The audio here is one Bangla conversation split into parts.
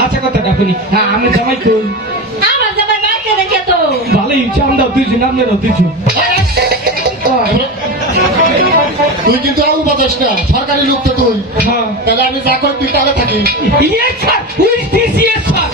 হাসা কথাটা হ্যাঁ আমি জামাই তো। আমার জামাই মাকে দেখে তো। ভালোই চাম দাও দুইজন আপনারও দুইজন। তুই কিন্তু আলু বাজাস না সরকারি লোক তো তুই। হ্যাঁ। তাহলে আমি যা করে তুই তাহলে থাকি। ইয়ে স্যার উইথ দিস ইয়ে স্যার।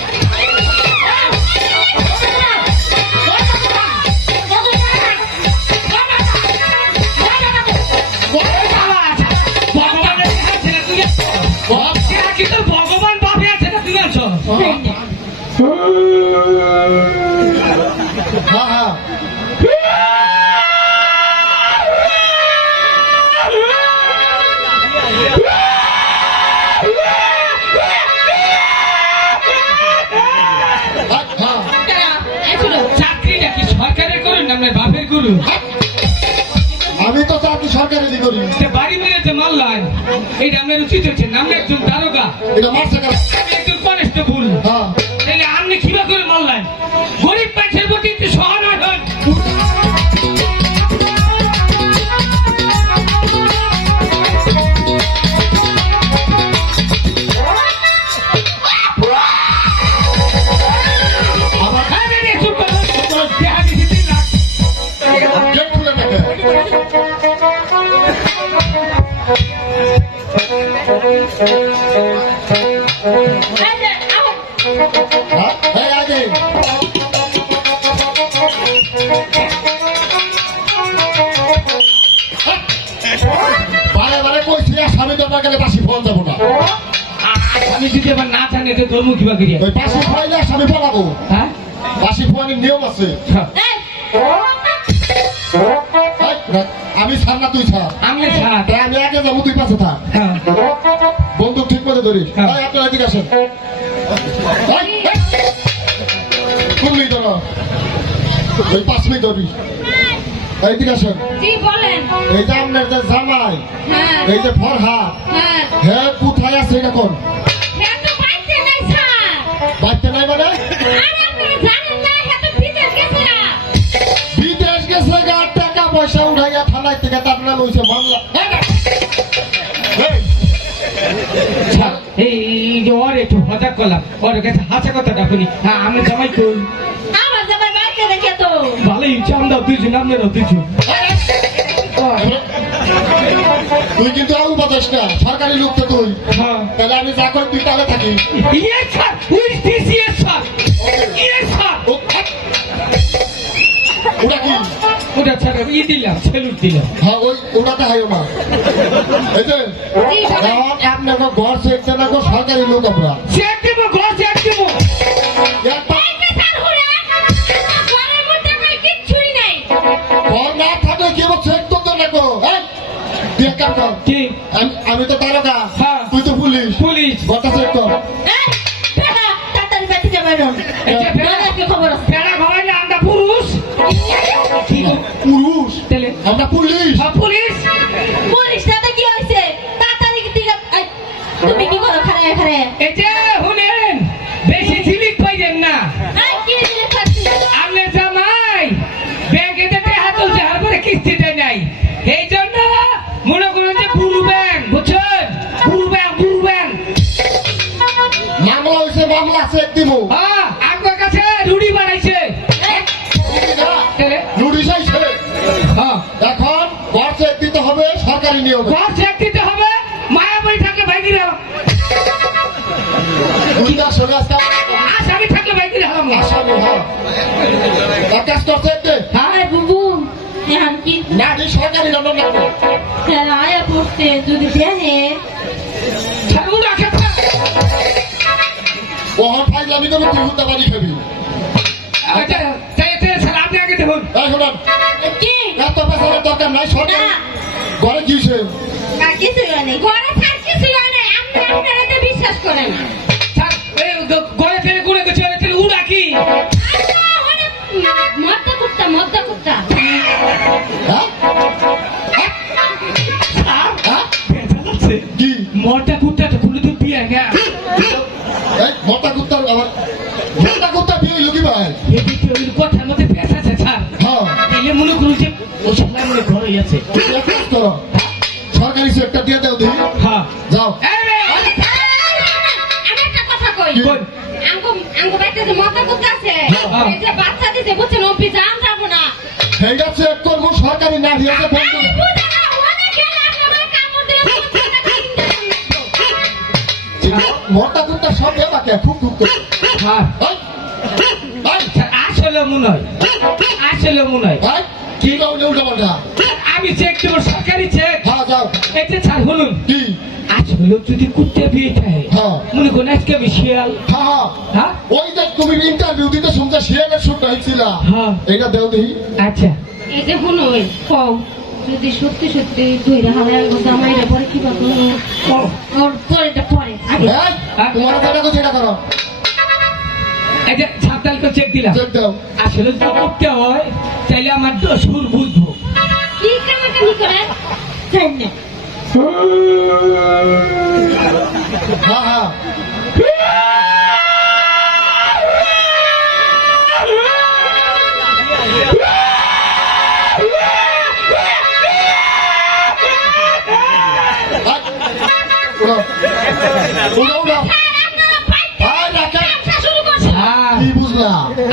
আমি তো চাকরি সরকারি দি করি। বাড়ি মেরে যে মারলেন এইটা আপনার উচিত হচ্ছে নামলে একজন দারোগা এটা মারছে একজন কনস্টেবল হ্যাঁ। আর গেলে বাসি ফোন যাব না। আমি যদি আবার না জানি তো ধর্ম কিবা ওই বাসি ফোয়াইলে আর স্বামী ফোনাবো হ্যাঁ? বাসি ফোয়ানির নিয়ম আছে। হ্যাঁ। আমি ছাড় না তুই ছাড়। আমি ছাড়। আমি আগে যাব তুই পাশে থাক। হ্যাঁ। বন্দুক ঠিক মতো ধরিস হ্যাঁ। আপনারা এদিকে আসেন। এই। ধরো। ওই পাঁচ মিনিট ধরিস এইদিকে আসেন। এই যে আপনার যে জামাই হ্যাঁ। এই যে ফরহা হ্যাঁ। হে কোথায় আছে এটা কোন? নাই স্যার। বাড়তে নাই মানে? আরে আপনারা জানেন না তো বিদেশ গেছে না বিদেশ গেছে গা টাকা পয়সা উঠাইয়া থানায় থেকে তার নাম হয়েছে মামলা এই, ছাড়। এই। এই যে ওর একটু মজা করলাম। ওর কাছে হাসা কথাটা শুনি। হ্যাঁ আমি জামাই কই আমার জামাই মাকে দেখে তো ভালোই চাম দাও দুইজন আপনারও দুইজন তুই কিন্তু আউ বাতাস না সরকারি লোক তো তুই। হ্যাঁ। তাহলে আমি যা করে তুই তাহলে থাকি। স্যার ও- ওটা কি? ওটা ছাড়া ই দিলাম সেলুট দিলাম। হ্যাঁ ওই ওটাতে হাইও না এই যে এখন আপনার ঘর সেকতে না গো সরকারি লোক আমরা। চেক চেক হ্যাঁ তুই এক কাম কর আমি তো তারকা হ্যাঁ করছে বুবু না সরকারি লাগবে আয়া পড়তে যদি তুই বাড়ি খাবি আচ্ছা, তাই তাই স্যার আপনি আগে দেখুন। এই শোনান কি? এত পেছানোর দরকার নাই সরকার ঘরে কি না কিছু হয় নাই ঘরে থাক কিছু হয় নাই। আপনি আপনারা তো বিশ্বাস করেন উড়া কি? মদ্দা কুত্তা মদ্দা কুত্তা হ্যাঁ। হ্যাঁ। কি কুত্তা তো কোনো তো বিয়ে না এই কুত্তা আবার মোটা কুত্তা বিয়ে হইল কি ভাই কথার মধ্যে আছে স্যার হ্যাঁ মনে করুন যে ও সবাই মনে ঘরে আছে করো সরকারি সেক্টর দিয়ে দাও দিই হ্যাঁ যাও আমি একটা কথা কই। কি? কই? যে মাথা কুত্তা আছে। এই যে বাচ্চা দিতে বুঝছেন অম্পি জান যাব না। সেইটা চেক করব সরকারি বন্ধু মরটা কুত্তা সব খুব খুব হ্যাঁ। স্যার, আসলে মনে হয়। আসলে মনে হয়। কি গাও উল্টা পাল্টা? আমি চেক দেবো সরকারি চেক হ্যাঁ যাও। এতে ছাড় শুনুন কি? আসলে যদি কুত্তে বিয়ে থাকে হ্যাঁ। মনে করুন আজকে আমি শিয়াল। হ্যাঁ হ্যাঁ। হ্যাঁ? ওই যে তুমি ইন্টারভিউ দিতে শুনছো শিয়ালের শুট হয়েছিল হ্যাঁ। এইটা দেও দেখি। আচ্ছা। এই যে শুনো কও যদি সত্যি সত্যি দুই হালে আমার এটা পরে কি পাবো ওর পরে এটা পরে তোমার যেটা করছে এটা করো। এই যে ছাতালকে চেক দিলাম। আসলে যদি কুত্তে হয় তাহলে আমার সুর বুঝব কি করে? জানি না হ্যাঁ হ্যাঁ।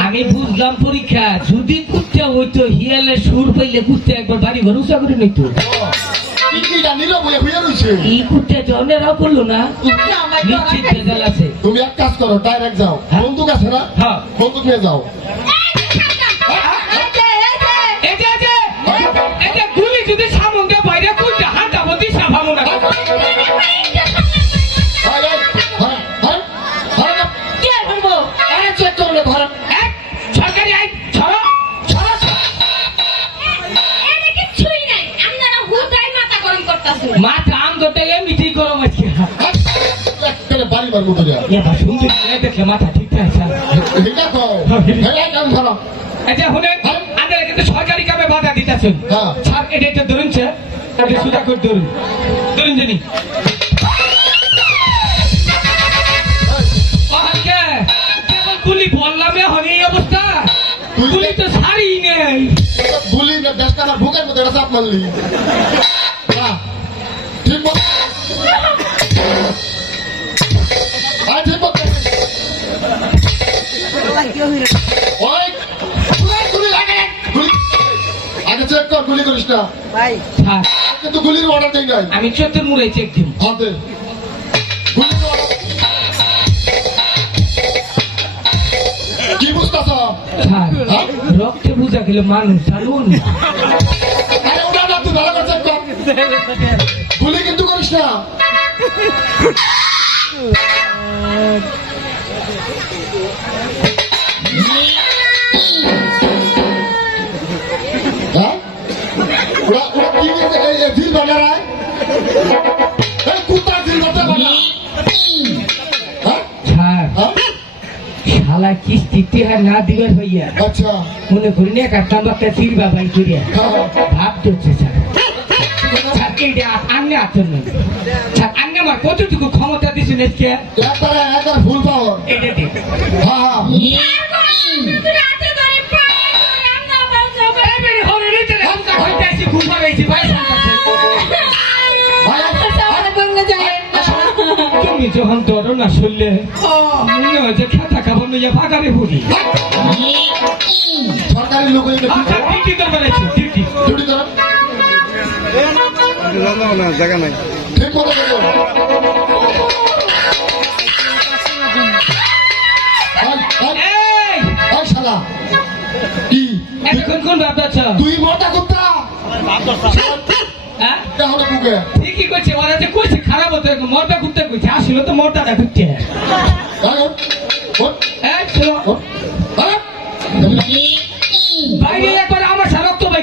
আমি বুঝলাম পরীক্ষা যদি কুত্তে হইতো হিয়ালে সুর পাইলে কুত্তে একবার বাড়ি ঘর উঁচা করে নিত। এই কুত্তে জনেরাও করল না। নিশ্চিত ভেজাল আছে। তুমি এক কাজ করো ডাইরেক্ট যাও। হ্যাঁ। বন্দুক আছে না? হ্যাঁ। বন্দুক নিয়ে যাও। মাথা ঠিক আছে এটা ধরো। আচ্ছা কিন্তু সরকারি কামে বাধা দিতেছেন হ্যাঁ। স্যার এটা একটু ধরুন স্যার এটা সুদা করে ধরুন ধরুন জানি গুলি বললাম এখন এই অবস্থা গুলি তো ছাড়ি নেই গুলি না, আমার বুকের মধ্যে মারলি। ঠিক আগে চেক কর গুলি করিস না। স্যার কিন্তু গুলির অর্ডার দেই নাই। আমি চতুর মুড়ে চেক দিব order- কি বুঝতেছ? রক্তে বুঝা গেলে মানুষ জানুন আরে ওটা না তুই ভালো করে চেক কর। গুলি কিন্তু করিস না। শালা না দিবার হইয়া আচ্ছা। মনে করি না একটা তাম্বাকটা চিরবা বাই করিয়া। হ্যাঁ। ভাব ধরছে স্যার। স্যার এইটা আন্নে আছেন না? স্যার আন্নে আমার কতটুকু ক্ষমতা দিছেন এসকে ফুল পাওয়ার এটা দিন হ্যাঁ হ্যাঁ। যখন ধরো না শুনলে মনে হয় যে খেতা খাবার নিয়ে ভাগারে ভুলি সরকারি লোক আচ্ছা ডিউটি তো বেড়েছে ডিউটি ডিউটি করেন না জায়গা নাই। ঠিক শালা। কি? কোন আছো তুই কুত্তা? হ্যাঁ? তাহলে বুকে। ঠিকই করছে? ওরা যে কইছে খারাপ হতো মরটা ঘুরতে কইছে আসলে তো এই, ওঠ, হ্যাঁ। বাইরে একবার আমার সারা রক্ত বাই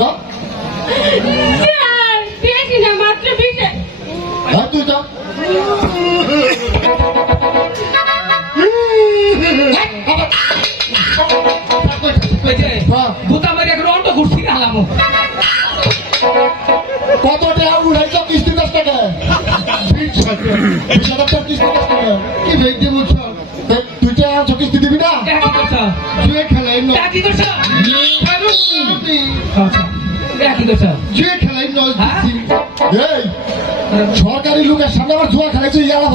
মাত্র সরকারি লোকের সামনে আমার জুয়া খেলাইছো ইয়ারা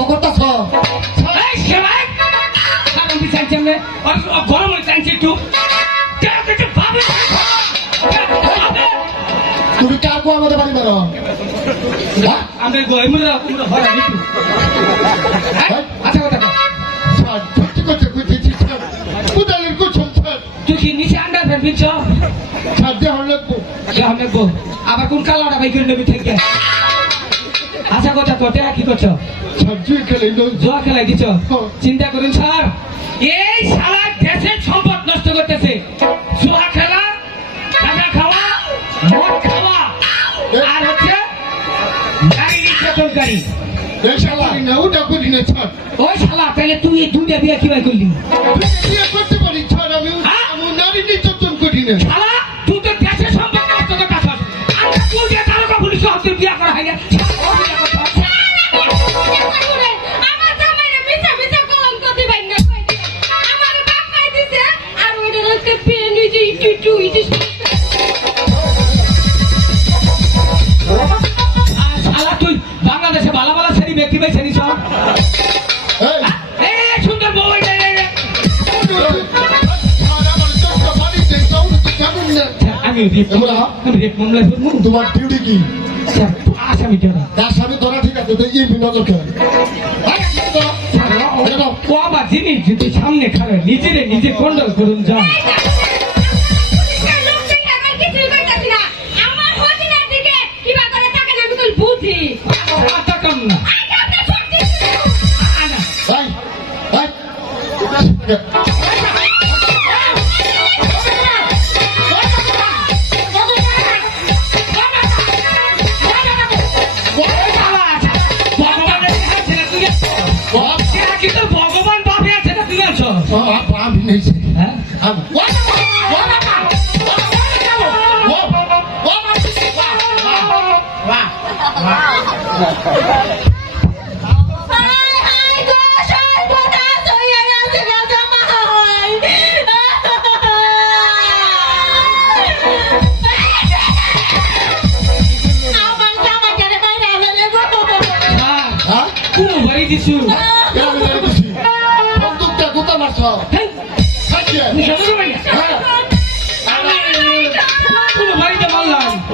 জানলে আর গরম হয়ে চাইছে একটু। তুমি কার কোয়া মতো বাড়ি মারো? হ্যাঁ? আমি গই মুরা লাগবো আবার কোন নেবি থেকে? আচ্ছা কথা তো টেকা কি করছ? স্যার জুয়ে খেলাই ন জোয়া খেলাই দিছ? হ্যাঁ। চিন্তা করুন স্যার। এই শালা দেশের সম্পদ নষ্ট করতেছে। জোয়া খেলা টাকা খাওয়া মদ খাওয়া আর হচ্ছে নারী নির্যাতনকারী এই শালা। করি না ওটা করি না স্যার। ওই শালা তাহলে তুই দুইটা বিয়ে কীভাবে করলি? বিয়ে করতে পারি আমি হ্যাঁ? আমি নারী নির্যাতন করি না শালা তুই তো দেশের সম্পদ নষ্ট করতেছস আমরা তুই যে তারকা পুলিশ হতে বিয়ে করা হয় না শালা, ও বিয়ে করতে হয়। আমার জামাইরে রেপ? আমি রেপ তোমার ডিউটি কি? আসামি কেন? আসামি ধরা ঠিক আছে তুই এই নজর খেয়ে ও আমার জিনিস যদি সামনে খাবে নিজেরে নিজে কন্ট্রোল করুন যান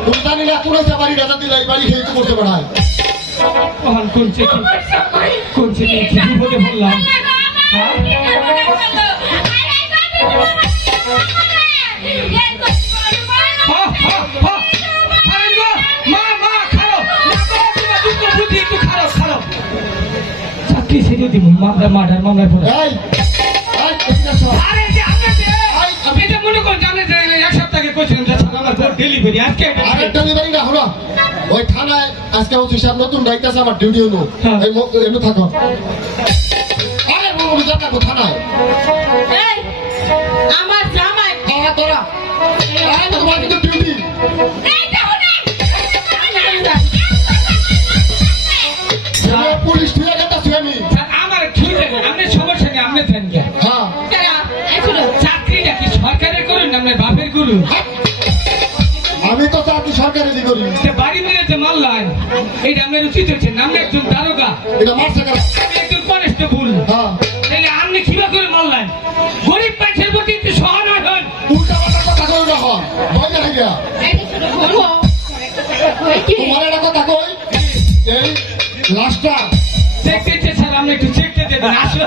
তুমি জানি না কোন বাড়ি গাদা দিলে এই বাড়ি তো করতে পারায় কখন কোনছে কি কোনছে কি কি বিপদে পড়লাম হ্যাঁ হা হা হা এক সপ্তাহ আগে কইছিলাম যে স্যার আমার ডেলিভারি আজকে আরে ডেলিভারি না হলো। ওই থানায় আজকে হচ্ছে সব নতুন রাইতাছে আমার ডিউটি হলো। হ্যাঁ। এই এমনি থাকো। আরে বাবু জানা থানায়। এই, আমার জামাই। হ্যাঁ তোরা আরে তোমার কিন্তু ডিউটি এই দেখো না আমি পুলিশ আমি তো চাকরি সরকারি দি করি বাড়ি মেরে যে মারলেন এইটা আপনার উচিত হচ্ছে না আপনি একজন দারোগা। এটা মারছে কেন? একজন কনস্টেবল হ্যাঁ। তাহলে আপনি কিবা করে মারলেন গরিব মানুষের প্রতি একটু সহানুভূতি হন উল্টা পাল্টা কথা কই না ভয় না গিয়া। এই শুনো বলো কই কি তোমার একটা কথা কই? এই লাস্টটা চেক দিচ্ছে স্যার আপনি একটু চেক দিয়ে দেবেন। আসলে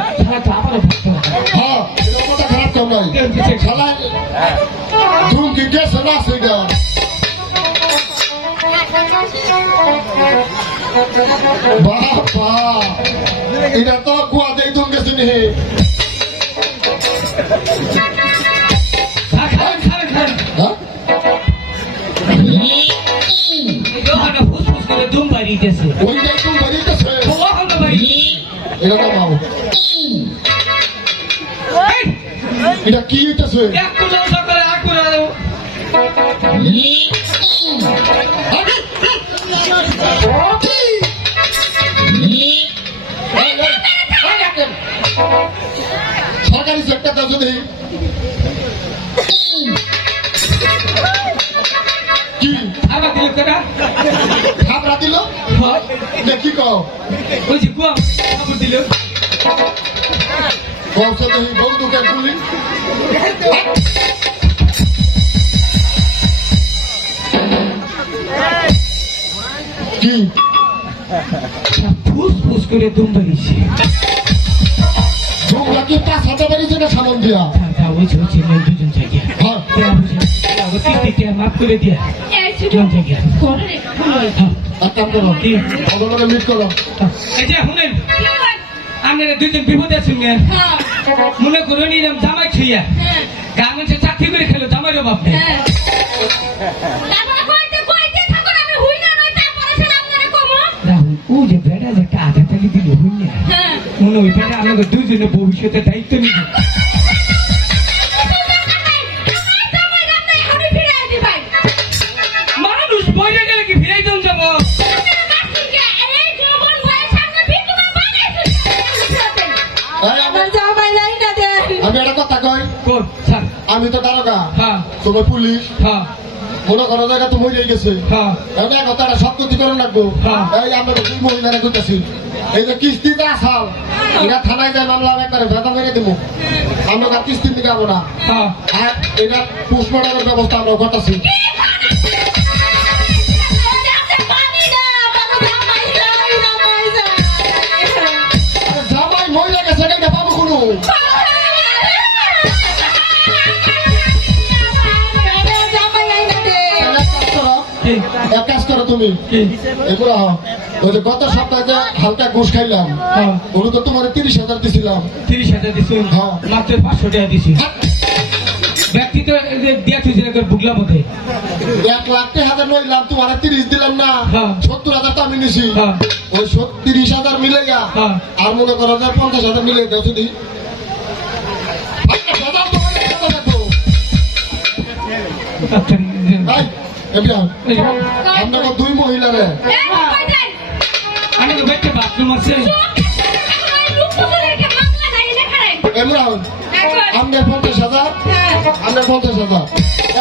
তুমি কি গেছে না সেটা বাবা এটা তো কুয়া দেই তুমি গেছি করে দুম বাড়িতেছে। ওইটাই তুমি বাড়িতেছে। এটা তো এই, এটা কি হইতেছে যদি কি? দিল খাবরা দিল? হয়। কও? দিল। বলছে তো এই গুলি কি? ফুস ফুস করে দুম তোমরা কি পাঁচ হাতে বেরিয়েছে না সামন দিয়া। ওইছে নেই দুজন জায়গা মাফ করে দিয়া দুজন জায়গা এক কাম করো, কি? অবলম্বনে মিট করো। এই যে শুনেন কি দুজন বিপদে হ্যাঁ মনে করুন চাকরি করে খেলো জামাইরও বাপ নেই ও যে বেড়া যে একটা দিল হইলে হ্যাঁ। মনে ওই বেড়া আমাদের দুজনে ভবিষ্যতে দায়িত্ব নিবে মানুষ বইরে গেলে কি ফিরাই দেন যাব আমি আমি একটা কথা কই? আমি তো দারোগা। হ্যাঁ। তুমি পুলিশ। হ্যাঁ। মনে করো জায়গা তো মরে গেছে। হ্যাঁ। এটা কথা একটা সব ক্ষতিকরণ লাগবো হ্যাঁ। এই আমরা দুই মহিলারা করতেছি এই যে কিস্তিতে আসাল এটা থানায় যায় মামলা আমি একবারে ভেদা মেরে দেবো আমরা কিস্তি নিকাবো না। হ্যাঁ। আর এটা পোস্টমর্টমের ব্যবস্থা আমরা করতেছি। জামাই মহিলা গেছে এটা পাবো কোনো? এক কাজ করো করো তুমি। এগুলো ওই যে গত সপ্তাহে হালকা ঘুষ খাইলাম। হ্যাঁ। ওগুলো তো তোমার তিরিশ হাজার দিছিলাম। তিরিশ হাজার দিছি। হ্যাঁ। মাত্র পাঁচশো টাকা দিছি। দিয়া বুগলা এক লাখ হাজার নইলাম তোমার তিরিশ দিলাম না। হ্যাঁ। সত্তর হাজার তো আমি নিছি। হ্যাঁ। ওই তিরিশ হাজার মিলে গা হ্যাঁ। আর মনে করো যে পঞ্চাশ হাজার মিলে দাও যদি। আচ্ছা, দুই মহিলারে। তো বেঁচে বাথরুম আছে এমরান আমরা পঞ্চাশ হাজার আমরা পঞ্চাশ হাজার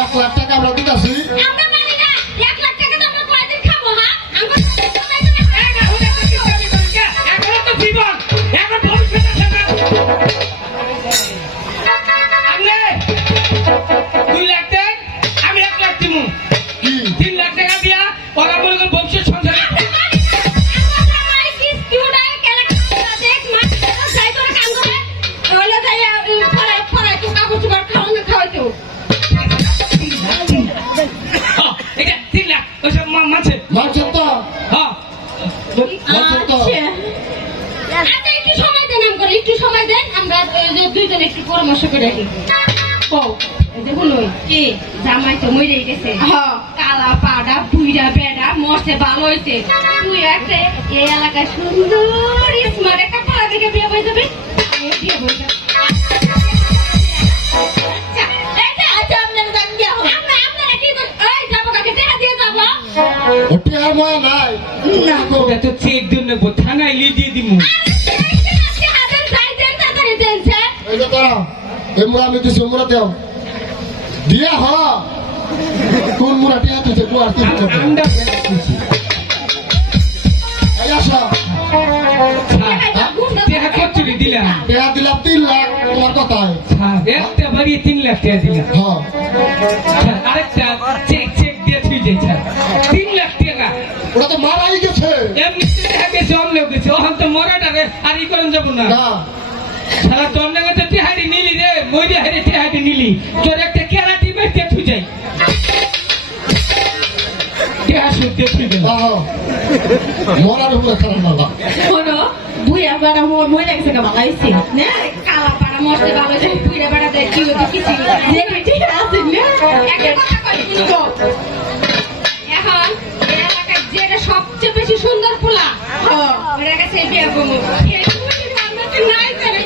এক লাখ টাকা আমরা দিতেছি। তুই একটা এই এলাকায় সুন্দর স্মার্ট একটা পাড়া দেখে বিয়ে হয়ে যাবে। আমি বিয়ে হয়ে যাবে। আচ্ছা, আমরা- নাই। না। তো চেক নেব থানায় লিয়ে দিয়ে। এই যে এই আমি দিছি দেও। দিয়া হ। কোন মুড়া টিয়া দিছে কুয়ার তিন করবে আমরা টাকা কত দিলাম টিয়া দিলাম তিন লাখ তোমার কথায় একটা বাড়ি তিন লাখ টাকা দিলাম হ্যাঁ আরেকটা চেক চেক দিয়ে থুই যাই তিন লাখ নিলি রে মইরে হারে টিহাড়ি নিলি তোর একটা কেরাটি বেঁচে থুই থুই গেল আহ মরার উপরে খারাপ না শোনো, বুইড়া বেড়া মোর মই লাগছে কে বালাইছে না? কালা পাড়া মরতে ভালো যে বুইড়া বেড়া দেখ কি হতো কিছু যে ঠিক আছে না? একটা কথা কই এখন এলাকায় যেটা সবচেয়ে বেশি সুন্দর পোলা ওর কাছে বিয়ে করব এই বুইড়ি মারমাতে নাই জানে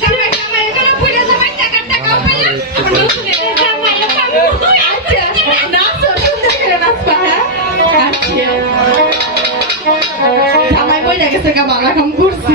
জামাই জামাই এখানে বুইড়া জামাই টাকা টাকা পেলাম আমার আমায় বই দেখেছে গা বাংলা কাম করছি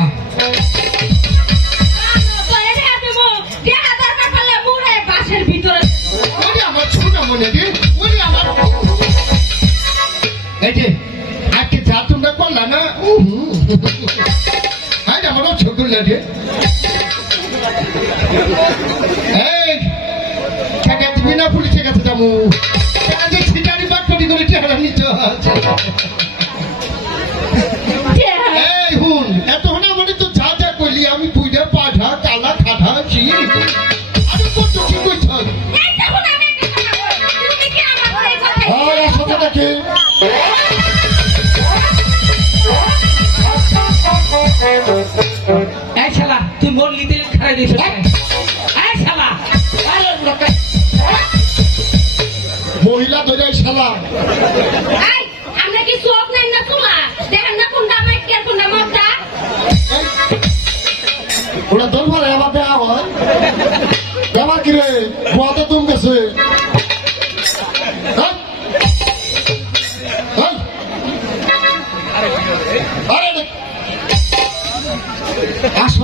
দিকে ঠেকা দিবি না পুলিশের কাছে যাব।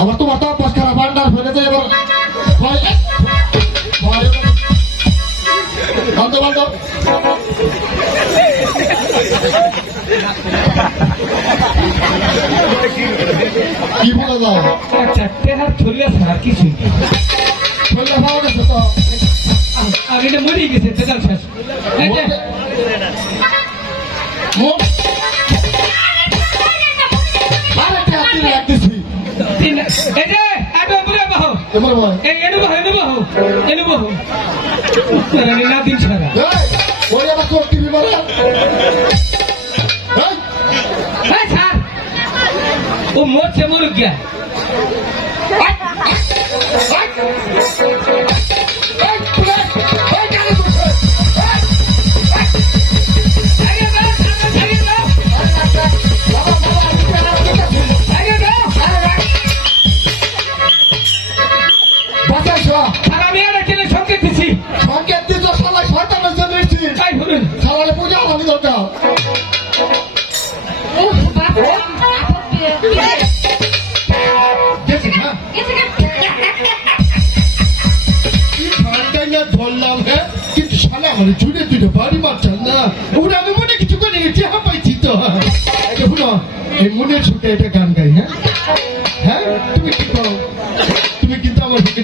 আমার তো মাথা পাশ খারাপ আন্ডার ফেলেছে এবার। বন্ধ বন্ধ কি বলে দাও? চারটে হাত ছড়িয়ে আছে আর কি গেছে তো। আর এটা মরে গেছে তেজাল తిన్న అయితే అటు ఎంబులే బాహు ఎడు బాహు ఎడు బాహు ఎడు బాహు నిన్న దించారా సార్ ఓ మోర్ చెమరుగ్గా পয়সা আর আমি আর এখানে সংকেত দিছি। সংকেত দিছ শালা শয়তানের জন্য দিছি তাই বলুন। শালারে পূজা হলি দরকার। হ্যাঁ। ধরলাম হ্যাঁ? কিন্তু শালা আমার ঝুড়ে তুই বাড়ি মারছেন না। ওরা আমি মনে কিছু করে গেছি হ্যাঁ পাইছি তো হ্যাঁ। এই মনে ছুটে এটা গান গাই হ্যাঁ?